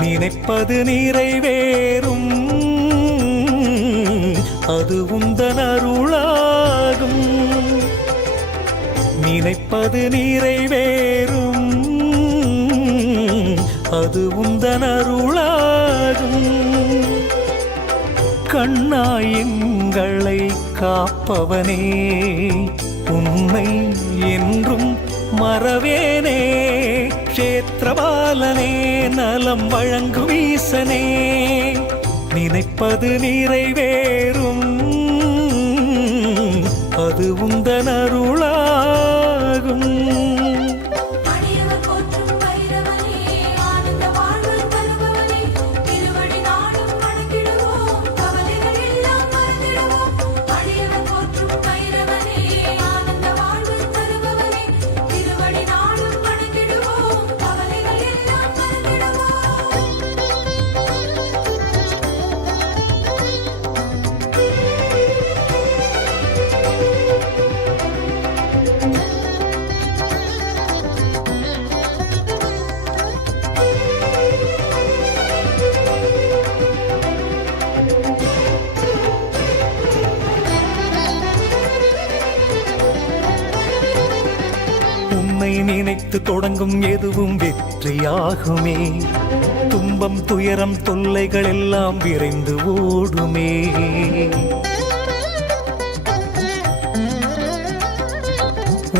நினைப்பது நிறைவேறும். அது உந்தன் அருளாகும். நினைப்பது நிறைவேறும். அது உந்தன் அருளாகும். கண்ணாயங்களை காப்பவனே. உன்னை என்றும் மறவேனே. க்ஷேத்திரபாலனே நலம் வழங்கும் ஈசனே நினைப்பது நிறைவேறும். அது உந்தனருள உன்னை நினைத்து தொடங்கும் எதுவும் வெற்றியாகுமே. துன்பம் துயரம் தொல்லைகள் எல்லாம் விரைந்து ஓடுமே.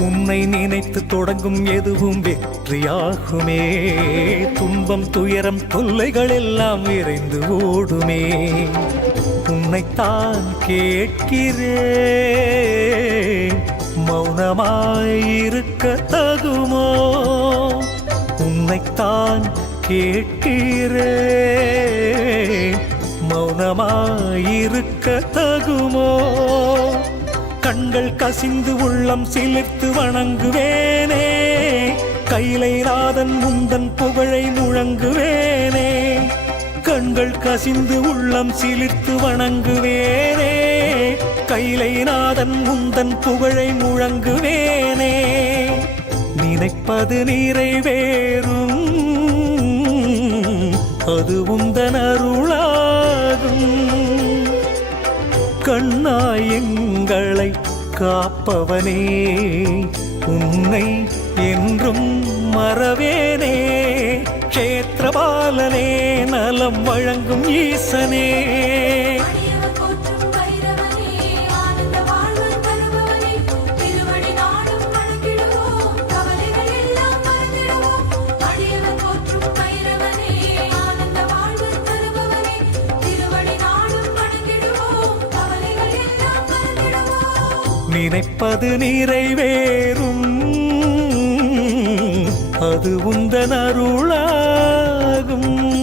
உன்னை நினைத்து தொடங்கும் எதுவும் வெற்றியாகுமே. துன்பம் துயரம் தொல்லைகள் எல்லாம் விரைந்து ஓடுமே. உன்னைத்தான் கேட்கிறேன். மௌனமாயிருக்க தகுமோ? உன்னைத்தான் கேட்கிறேன். மௌனமாயிருக்க தகுமோ? கண்கள் கசிந்து உள்ளம் சிலிர்த்து வணங்குவேனே. கைலை நாதன் முந்தன் புகழை முழங்குவேனே. கண்கள் கசிந்து உள்ளம் சிலிர்த்து வணங்குவேனே. கைலை நாதன் முந்தன் புகழை முழங்குவேனே. நினைப்பது நிறைவேறும் அது உந்தன் அருளாகும். கண்ணா எங்களை காப்பவனே உன்னை என்றும் மறவேனே. க்ஷேத்திரபாலனே நலம் வழங்கும் ஈசனே. நினைப்பது நிறைவேறும். அது உந்தன் அருளாகும்.